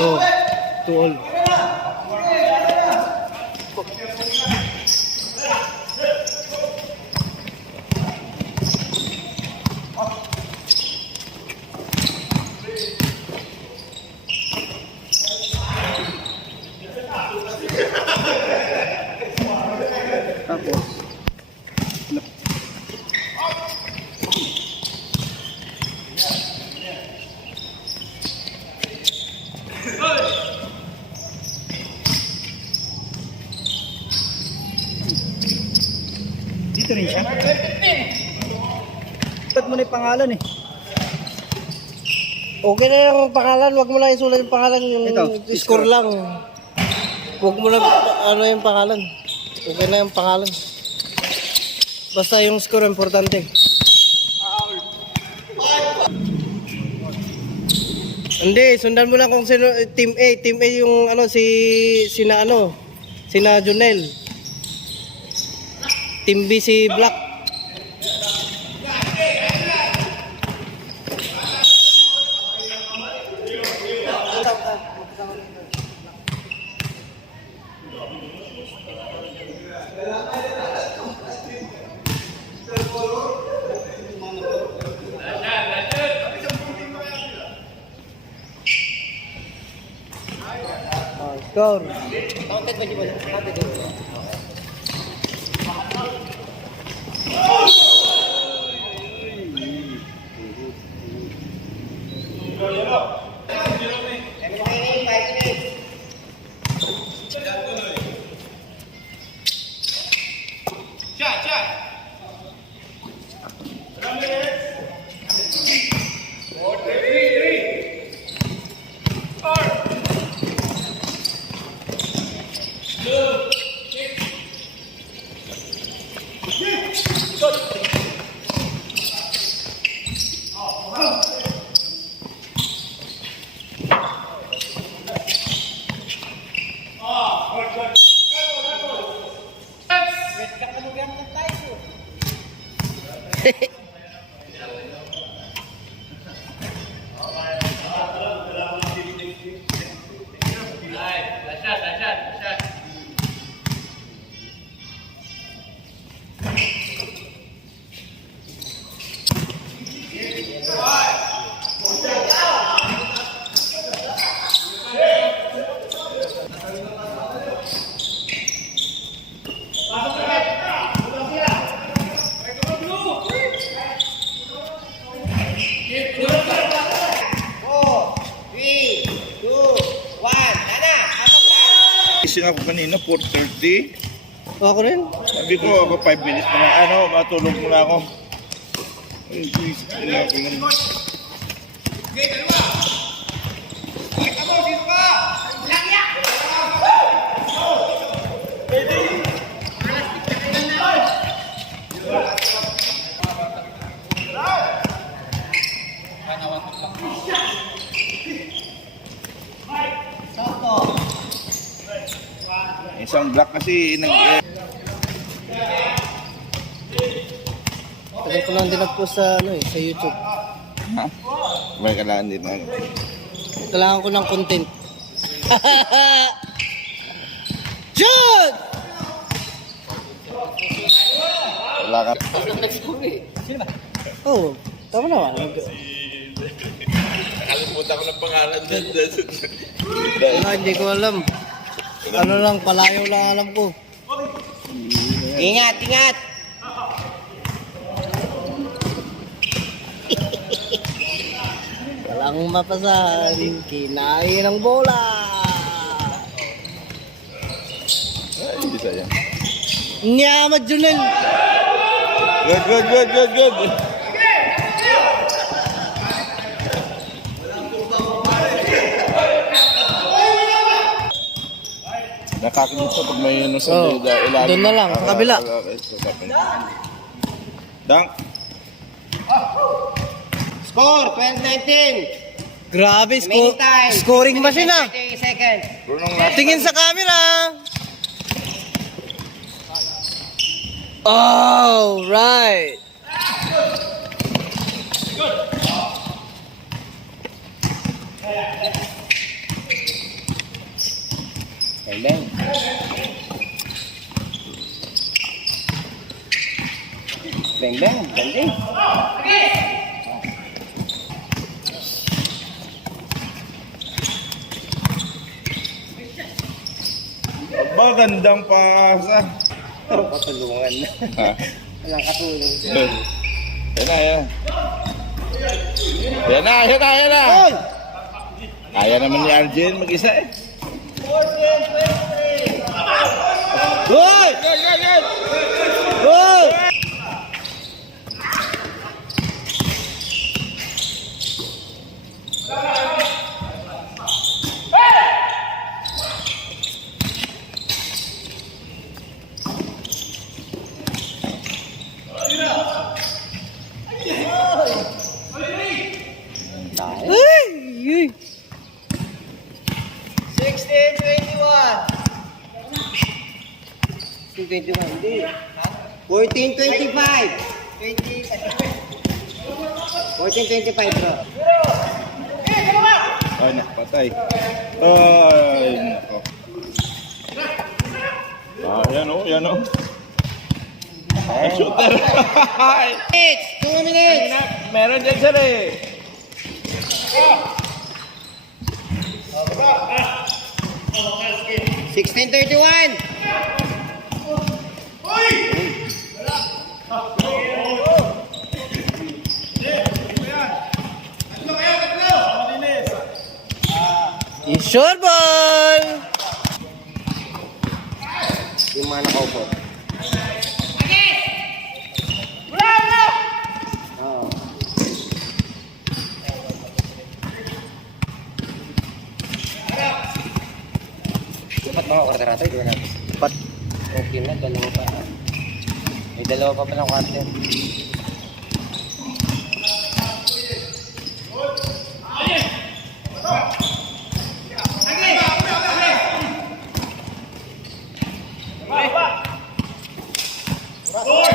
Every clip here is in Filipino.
Oh, 2-all. Tapos dito rin siya. Ba't mo na yung pangalan eh? Okay na yung pangalan, wag mo lang isulat yung pangalan, yung Ito, score lang. Wag mo lang ano yung pangalan. Okay na yung pangalan. Basta yung score importante. Hindi, sundan mo lang kung sino team A. Team A yung ano sina Jonel. Team B si Black. Score. Counted ba di ba? Counted ba? Gising ako kanina, 4:30. Ako rin. Sabi ko, ako 5 minutes na lang. Matulog muna ako. Ay, isip nila ako yun. Isang black kasi Tagal ko lang din nag-post sa sa YouTube. Ha? May kailangan din na. Kailangan ko ng content. Shoot! Wala ka. Sino ba? Oo, tama naman. Nakalimutan ko ng pangalan din. Hindi ko alam. Ano lang, palayo lang alam ko. Ingat, ingat! Walang mapasan, kinain ng bola! Ay, bisa yan. Nyamad Junel! Good. Nakakimit sa pag may ano sa ilalim. Doon na lang, sa kabila. Dang. Score, 12-19! Grabe, scoring machine ah! 30 seconds. Tingin sa camera! Oh, right! Bang, bang. Bang, bang. Bang, bang. Magandang paasa. Patulungan na. Ha? Walang katulong. Yan na, yan. Yan na, yan na, yan na. Kaya naman ni Arjen mag-isa eh. Hoy! Hoy! Ay! 21, hindi. 14-25. 14-25, bro. Ay, nakapatay. Ay, nako. Ah, yan o, yan o. Shooter. 2 minutes. Meron dyan sir eh. $16.31. Is sure ball. Yung mga nakaupo. Oh. Dapat mga kwarterato, di ba natin? Dapat. Okay na, dalawa pa. May dalawa pa palang kwarter.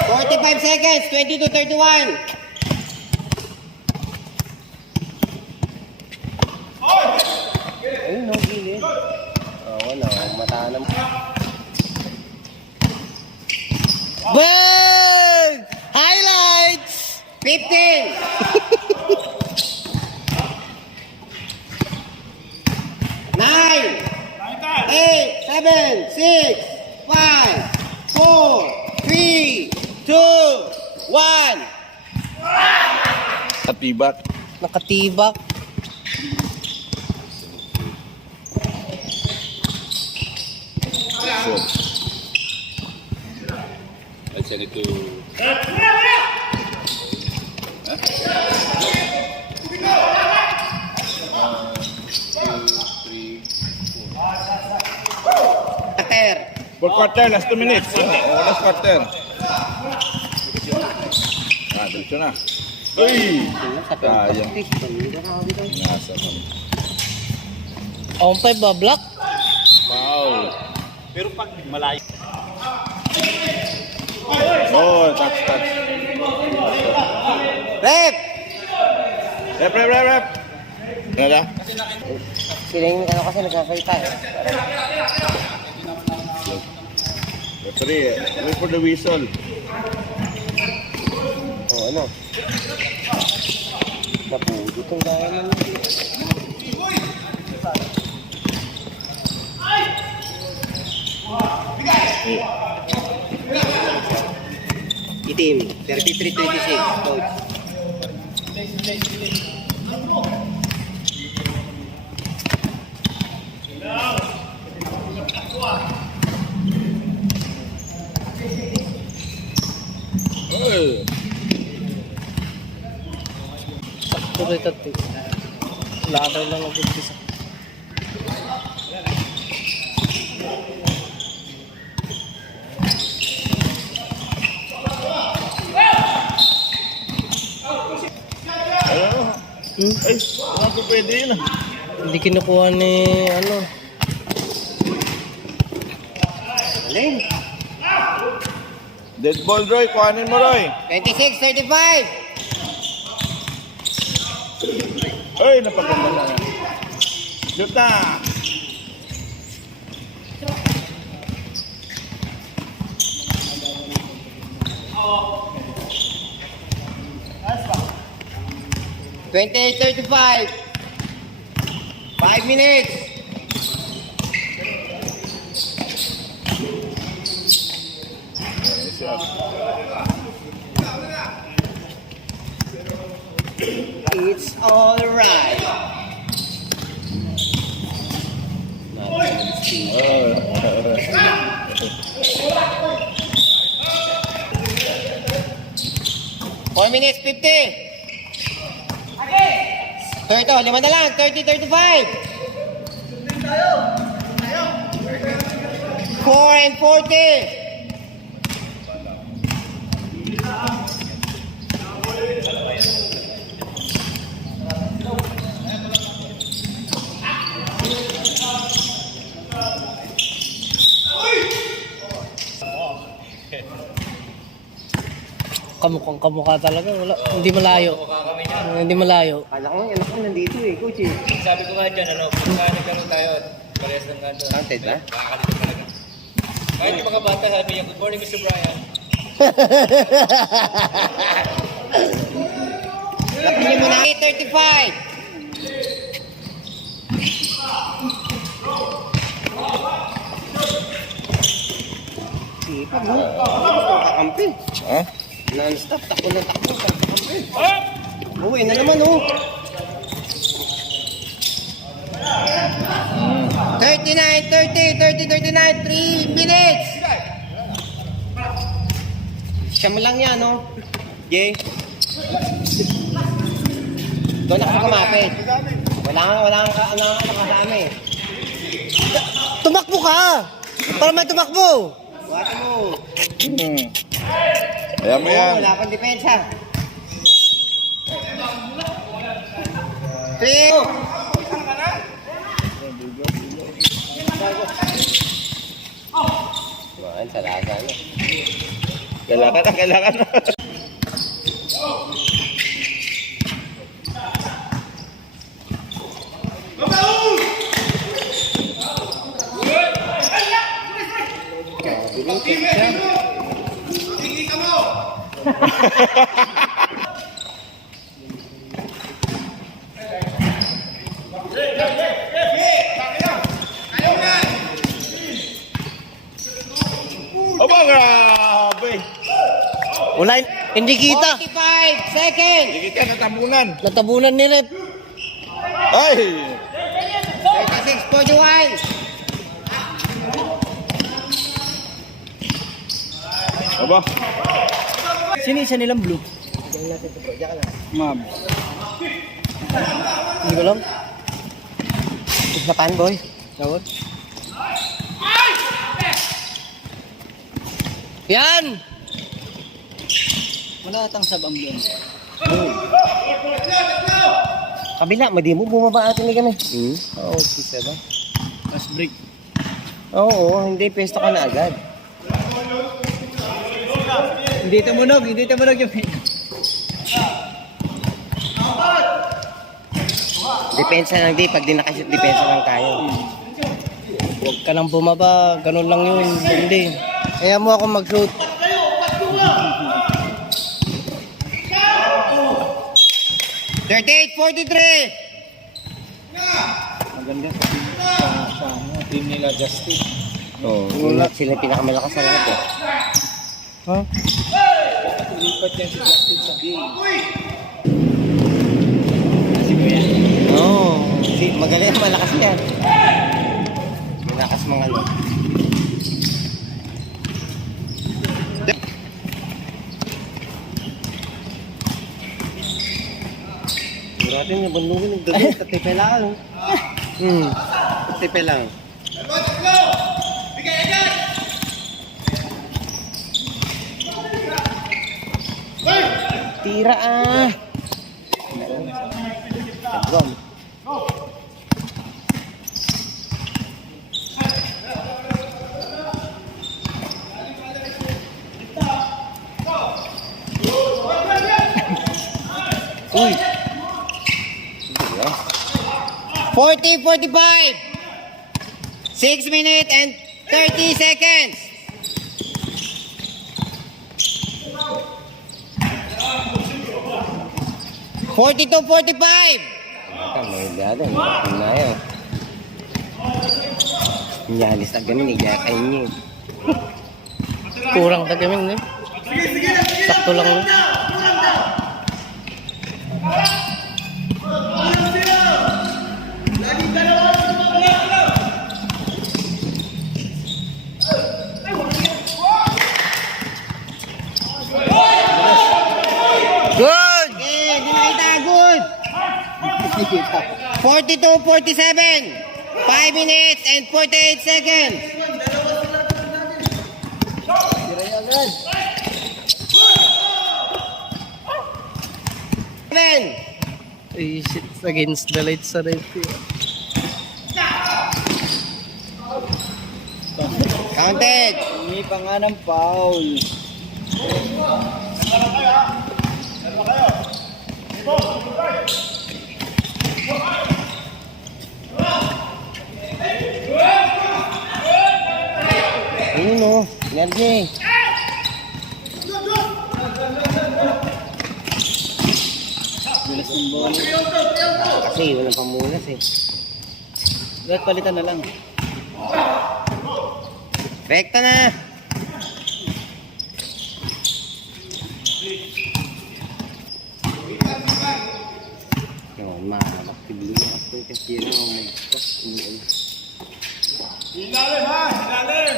"45 seconds, 20-31. Ayun, no, gilid. Wala, mata naman. Bang! Highlights! 15! 9, 8, 7, 6, 5, 4, 3, 2, 1. Katibak. Nakatibak. So. I send it to... Kater. For quarter, last 2 minutes. Last quarter. Ah, dito na. Uy! Sayang. Nasa naman. On 5 ba, block? Foul. Pero pag malayo. Oh, touch. Rep! Rep. Ano na? Sila yung ano kasi nagsasalita eh. Referee, wait for the whistle. Oh, ano? Napudo itong gaya naman. Itim, 33-26, coach. Oh. Sakto rin ito. Ladder lang ang bumpisa. Ay, ano ko pwede yun ah. Hindi kinukuha ni ano. Alin? Dead ball, Roy. Kuhanin mo, Roy. 26-35. Ay, napaganda na. Shoot na. Twenty-eight, 35. 5 minutes. Nice up. It's all right. Four minutes, 50. 30, lima na lang. 30, 35. 4 and 40. Kamukhang kamukha talaga. Wala. Hindi malayo. Hindi malayo. Kala ko anak ko nandito eh, coach eh. Sabi ko nga dyan, ano, kung nagkaroon tayo, parehas ng ganito. Counted ba? Nakakalito talaga. Kahit yung mga bata, sabi niya, good morning, Mr. Brian. Lapinin mo na. 35. Sipag mo. Kakampi. Ha? Non-stop. Takbo na takbo. Kakampi. Uwi na naman oh. 39, 30, 39, 3 minutes. Siya mo lang yan, no? Jay. Doon ako kumapit. Wala kang nakasama eh. Tumakbo ka! Para may tumakbo! Buhati mo. Ayan mo yan. Wala kang depensa. 3. Buwan, salaga na. Kailangan na. Aba, grabe. Wala, hindi kita. 45 seconds. Hindi kita natabunan. Natabunan ni Rep. Ay! 36, 41. Aba. Sino isa nilang blue? Ma'am. Hindi ko lang. Isnapan, boy. Tawad? Yan! Wala atang sabang blue. Kabila, madi mo bumaba atin ni kami. Oo, sisa ba? Last break. Oo, hindi. Pesto ka na agad. Hindi tumunog yung... Depensa lang di. Pag di nakashoot, depensa lang tayo. Huwag ka nang bumaba. Ganun lang yun. Hindi. Kaya mo ako mag-shoot. Maganda sa team nila Justin. Oo. Sila yung pinakamalakas sa lahat eh. Ha? Lipat yan si Justin sa game. Kasi mo yan. Oo. Magaling, malakas yan. Malakas mga ano. Natin yung bandungin ng gabi. Tatipe lang. Tatipe lang. Tira ah. Tagwam. Uy. 40, 45. 6 minutes and 30 seconds. Forty-two, 45. May gado, na yun. Nyalis na gamin, iyakay niyo. Kurang na gamin, eh. Sakto lang. Good! Okay, di nakita, good! 42, 47. 5 minutes and 48 seconds. Seven. Ay, shit. Against the lights sa right here. Counted. Hindi pa nga ng foul. Ayun o. Yan niya eh. Bilas ng bola. Kasi walang pamunas eh. Lahat palitan na lang. Rekta na. Yun, makakapigli na ako kasi yun ang may Ilalim ha! Ilalim!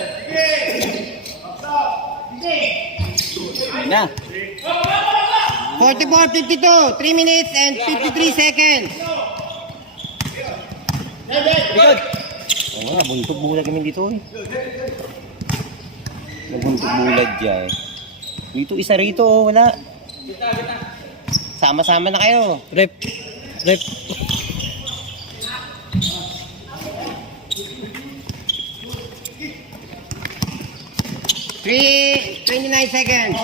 Na. 44, 52. 3 minutes and 53 seconds. Likod. Oo nga, buntog bulag kami dito eh. Nabuntog bulag dyan. Dito, isa rito oh, wala. Sama-sama na kayo. Rep. Rep. Three, 29 seconds.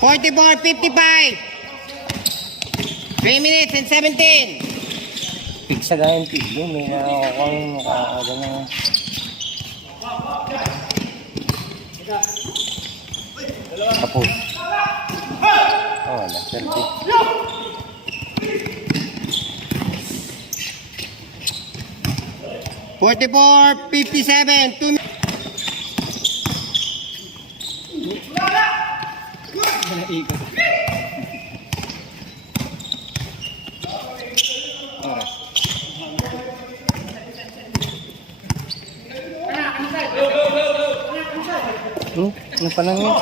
44, 55. 3 minutes and 17. Pigsa gayang tigyo. May nakakakang makakagana. Tapos. Oh, wala. 44, 57. 2 minutes. Ikot. Ano pa lang yun?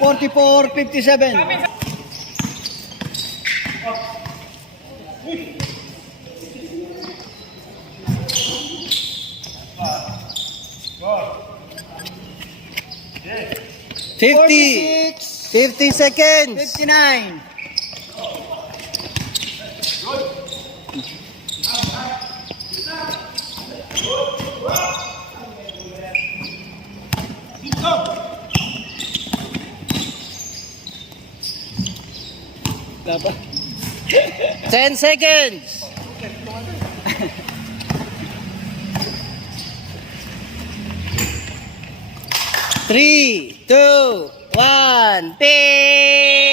Forty-four, 57. Fifty seconds. 59. Dapat. 10 seconds. Three, two, one, ping!